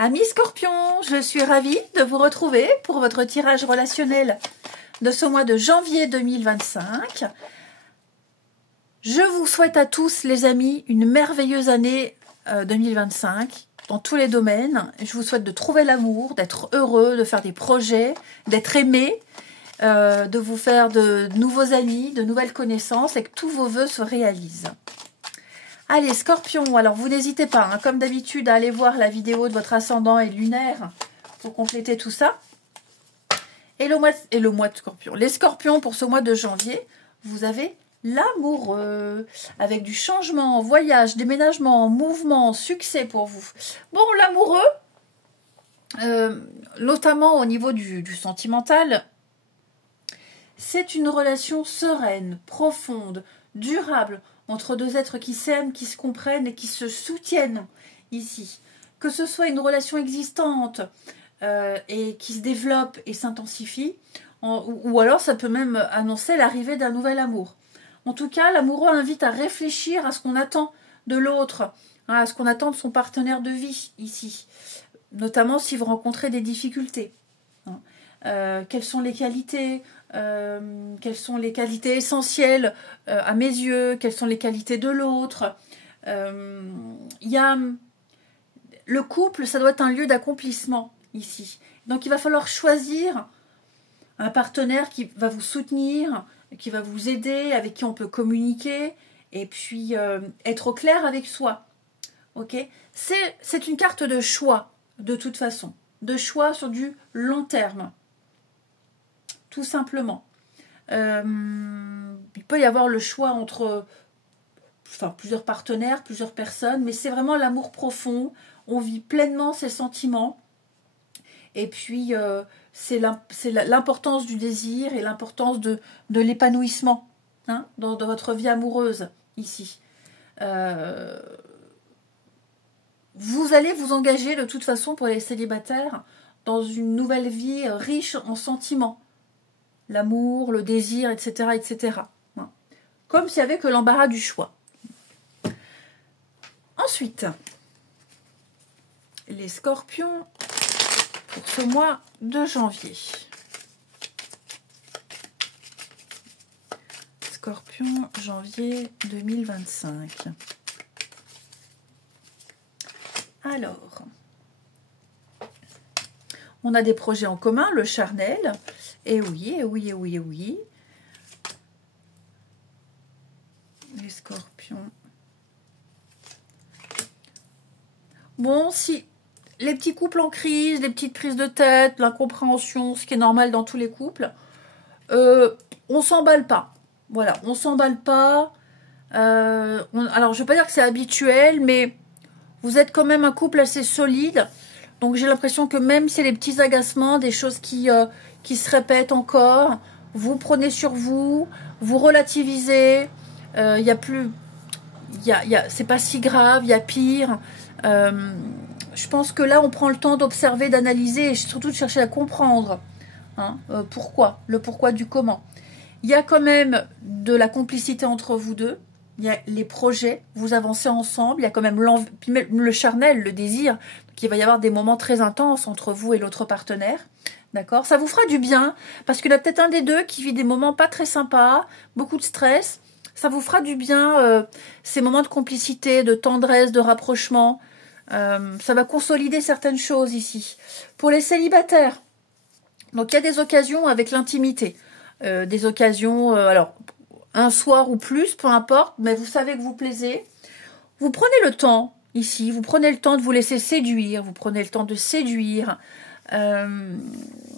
Amis Scorpions, je suis ravie de vous retrouver pour votre tirage relationnel de ce mois de janvier 2025. Je vous souhaite à tous les amis une merveilleuse année 2025 dans tous les domaines. Je vous souhaite de trouver l'amour, d'être heureux, de faire des projets, d'être aimé, de vous faire de nouveaux amis, de nouvelles connaissances et que tous vos vœux se réalisent. Allez, Scorpion, alors vous n'hésitez pas, hein, comme d'habitude, à aller voir la vidéo de votre ascendant et lunaire pour compléter tout ça. Et le mois de Scorpion. Les Scorpions, pour ce mois de janvier, vous avez l'amoureux, avec du changement, voyage, déménagement, mouvement, succès pour vous. Bon, l'amoureux, notamment au niveau du sentimental, c'est une relation sereine, profonde, durable, entre deux êtres qui s'aiment, qui se comprennent et qui se soutiennent ici. Que ce soit une relation existante et qui se développe et s'intensifie, ou alors ça peut même annoncer l'arrivée d'un nouvel amour. En tout cas, l'amoureux invite à réfléchir à ce qu'on attend de l'autre, hein, à ce qu'on attend de son partenaire de vie ici, notamment si vous rencontrez des difficultés. Hein. Quelles sont les qualités essentielles à mes yeux, quelles sont les qualités de l'autre. Le couple, ça doit être un lieu d'accomplissement ici. Donc il va falloir choisir un partenaire qui va vous soutenir, qui va vous aider, avec qui on peut communiquer, et puis être au clair avec soi. Okay, c'est une carte de choix, de toute façon. De choix sur du long terme. Tout simplement. Il peut y avoir le choix entre plusieurs partenaires, plusieurs personnes, mais c'est vraiment l'amour profond. On vit pleinement ses sentiments. Et puis, c'est l'importance du désir et l'importance de l'épanouissement, hein, dans votre vie amoureuse, ici. Vous allez vous engager, de toute façon, pour les célibataires, dans une nouvelle vie riche en sentiments. L'amour, le désir, etc., etc. Comme s'il n'y avait que l'embarras du choix. Ensuite, les Scorpions pour ce mois de janvier. Scorpion, janvier 2025. Alors, on a des projets en commun, le charnel. Et oui, et oui, et oui, et oui. Les Scorpions. Bon, si les petits couples en crise, les petites prises de tête, l'incompréhension, ce qui est normal dans tous les couples, on s'emballe pas. Voilà, on s'emballe pas. Alors, je ne veux pas dire que c'est habituel, mais vous êtes quand même un couple assez solide. Donc, j'ai l'impression que même si les petits agacements, des choses qui se répètent encore, vous prenez sur vous, vous relativisez, c'est pas si grave, il y a pire. Je pense que là, on prend le temps d'observer, d'analyser et surtout de chercher à comprendre pourquoi, le pourquoi du comment. Il y a quand même de la complicité entre vous deux, il y a les projets, vous avancez ensemble, il y a quand même le charnel, le désir, donc il va y avoir des moments très intenses entre vous et l'autre partenaire. D'accord, ça vous fera du bien, parce qu'il y en a peut-être un des deux qui vit des moments pas très sympas, beaucoup de stress. Ça vous fera du bien, ces moments de complicité, de tendresse, de rapprochement. Ça va consolider certaines choses ici. Pour les célibataires, donc il y a des occasions avec l'intimité. Des occasions, alors, un soir ou plus, peu importe, mais vous savez que vous plaisez. Vous prenez le temps, ici, vous prenez le temps de vous laisser séduire, vous prenez le temps de séduire.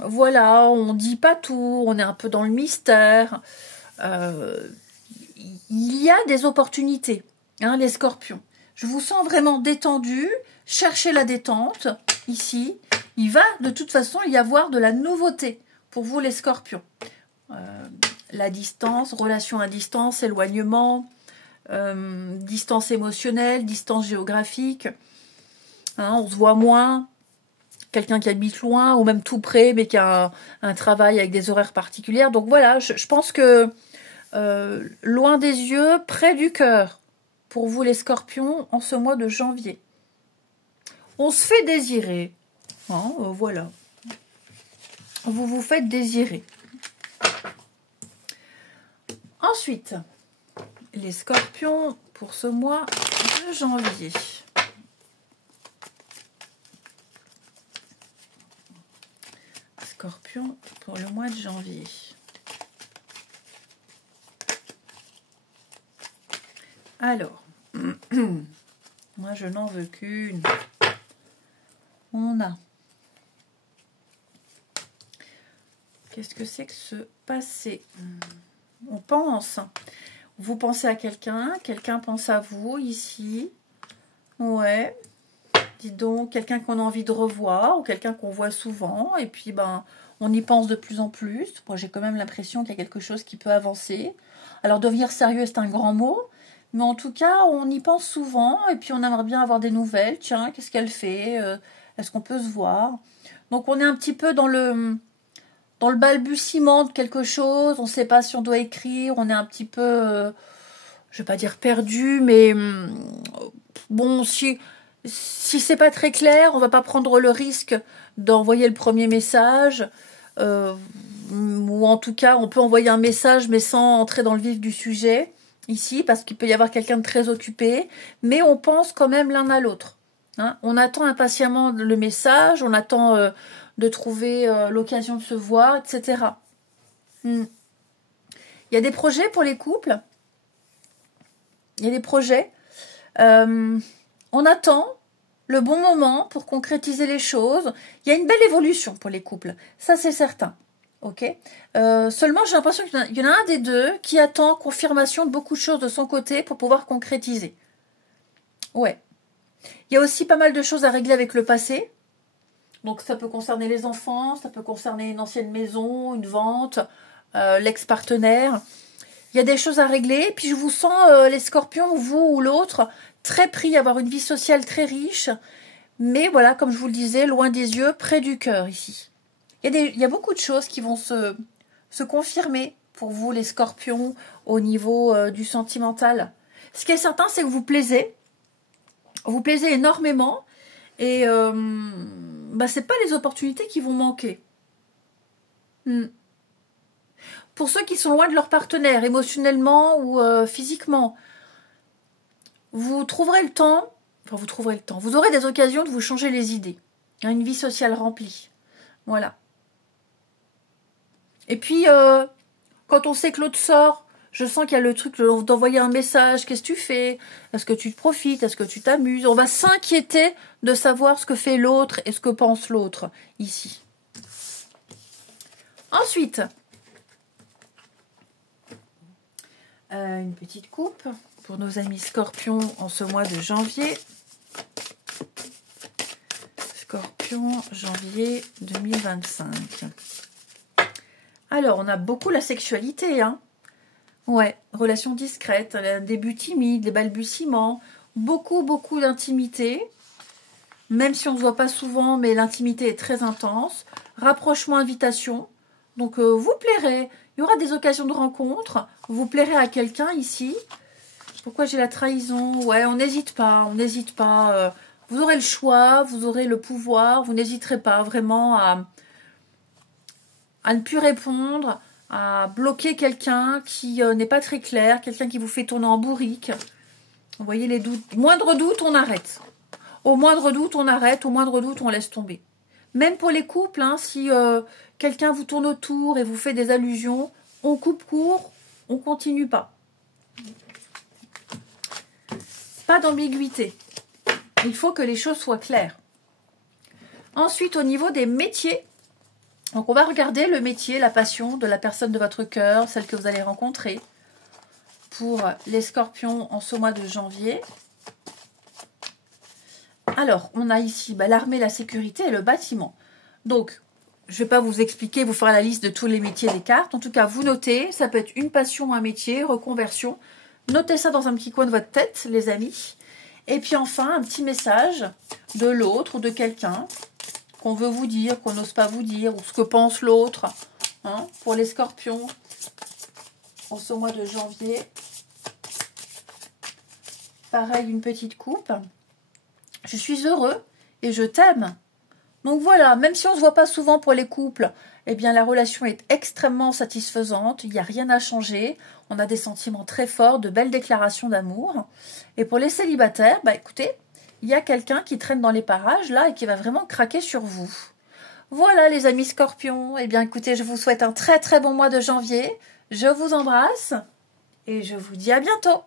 Voilà, on dit pas tout, on est un peu dans le mystère. Il y a des opportunités, hein, les Scorpions. Je vous sens vraiment détendu, cherchez la détente, ici. Il va de toute façon y avoir de la nouveauté pour vous les Scorpions. La distance, relation à distance, éloignement, distance émotionnelle, distance géographique. Hein, on se voit moins. Quelqu'un qui habite loin ou même tout près mais qui a un travail avec des horaires particulières. Donc voilà, je pense que loin des yeux, près du cœur pour vous les Scorpions en ce mois de janvier. On se fait désirer. Hein, voilà. Vous vous faites désirer. Ensuite, les scorpions pour ce mois de janvier. Scorpion pour le mois de janvier. Alors, moi je n'en veux qu'une. On a. Qu'est-ce que c'est que ce passé? On pense. Vous pensez à quelqu'un, quelqu'un pense à vous ici. Ouais. Dis donc, quelqu'un qu'on a envie de revoir ou quelqu'un qu'on voit souvent. Et puis, ben, on y pense de plus en plus. Moi, j'ai quand même l'impression qu'il y a quelque chose qui peut avancer. Alors, devenir sérieux, c'est un grand mot. Mais en tout cas, on y pense souvent. Et puis, on aimerait bien avoir des nouvelles. Tiens, qu'est-ce qu'elle fait? Est-ce qu'on peut se voir? Donc, on est un petit peu dans le balbutiement de quelque chose. On ne sait pas si on doit écrire. On est un petit peu, je ne vais pas dire perdu, mais bon, si c'est pas très clair, on va pas prendre le risque d'envoyer le premier message. Ou en tout cas, on peut envoyer un message, mais sans entrer dans le vif du sujet, ici, parce qu'il peut y avoir quelqu'un de très occupé. Mais on pense quand même l'un à l'autre. Hein, on attend impatiemment le message, on attend de trouver l'occasion de se voir, etc. Il y a des projets pour les couples. Il y a des projets. On attend le bon moment pour concrétiser les choses. Il y a une belle évolution pour les couples. Ça, c'est certain. Ok. Seulement, j'ai l'impression qu'il y en a un des deux qui attend confirmation de beaucoup de choses de son côté pour pouvoir concrétiser. Ouais. Il y a aussi pas mal de choses à régler avec le passé. Donc, ça peut concerner les enfants, ça peut concerner une ancienne maison, une vente, l'ex-partenaire. Il y a des choses à régler. Puis, je vous sens, les scorpions, vous ou l'autre, très pris à avoir une vie sociale très riche. Mais voilà, comme je vous le disais, loin des yeux, près du cœur ici. Il y a beaucoup de choses qui vont se confirmer pour vous, les scorpions, au niveau du sentimental. Ce qui est certain, c'est que vous plaisez. Vous plaisez énormément. Et c'est pas les opportunités qui vont manquer. Pour ceux qui sont loin de leur partenaire, émotionnellement ou physiquement, vous trouverez le temps, vous aurez des occasions de vous changer les idées. Une vie sociale remplie. Voilà. Et puis, quand on sait que l'autre sort, je sens qu'il y a le truc d'envoyer un message. Qu'est-ce que tu fais? Est-ce que tu te profites? Est-ce que tu t'amuses? On va s'inquiéter de savoir ce que fait l'autre et ce que pense l'autre ici. Ensuite, une petite coupe pour nos amis scorpions en ce mois de janvier. Scorpion, janvier 2025. Alors, on a beaucoup la sexualité, hein. Ouais, relation discrète, un début timide, des balbutiements, beaucoup d'intimité. Même si on ne se voit pas souvent, mais l'intimité est très intense. Rapprochement, invitation. Donc, vous plairez. Il y aura des occasions de rencontre. Vous plairez à quelqu'un ici. Pourquoi j'ai la trahison? Ouais, on n'hésite pas, vous aurez le choix, vous aurez le pouvoir. Vous n'hésiterez pas vraiment à ne plus répondre, à bloquer quelqu'un qui n'est pas très clair, quelqu'un qui vous fait tourner en bourrique. Vous voyez les doutes. Moindre doute, on arrête. Au moindre doute, on arrête. Au moindre doute, on laisse tomber. Même pour les couples, hein, si quelqu'un vous tourne autour et vous fait des allusions, on coupe court, on continue pas. Pas d'ambiguïté. Il faut que les choses soient claires. Ensuite, au niveau des métiers, donc on va regarder le métier, la passion de la personne de votre cœur, celle que vous allez rencontrer pour les scorpions en ce mois de janvier. Alors, on a ici l'armée, la sécurité et le bâtiment. Donc, je ne vais pas vous expliquer, vous faire la liste de tous les métiers des cartes. En tout cas, vous notez, ça peut être une passion, un métier, reconversion. Notez ça dans un petit coin de votre tête, les amis. Et puis enfin, un petit message de l'autre ou de quelqu'un qu'on veut vous dire, qu'on n'ose pas vous dire, ou ce que pense l'autre, hein, pour les scorpions en ce mois de janvier. Pareil, une petite coupe. Je suis heureux et je t'aime. Donc voilà, même si on ne se voit pas souvent pour les couples, eh bien la relation est extrêmement satisfaisante, il n'y a rien à changer, on a des sentiments très forts, de belles déclarations d'amour. Et pour les célibataires, bah écoutez, il y a quelqu'un qui traîne dans les parages là et qui va vraiment craquer sur vous. Voilà les amis Scorpions, eh bien écoutez, je vous souhaite un très très bon mois de janvier, je vous embrasse et je vous dis à bientôt.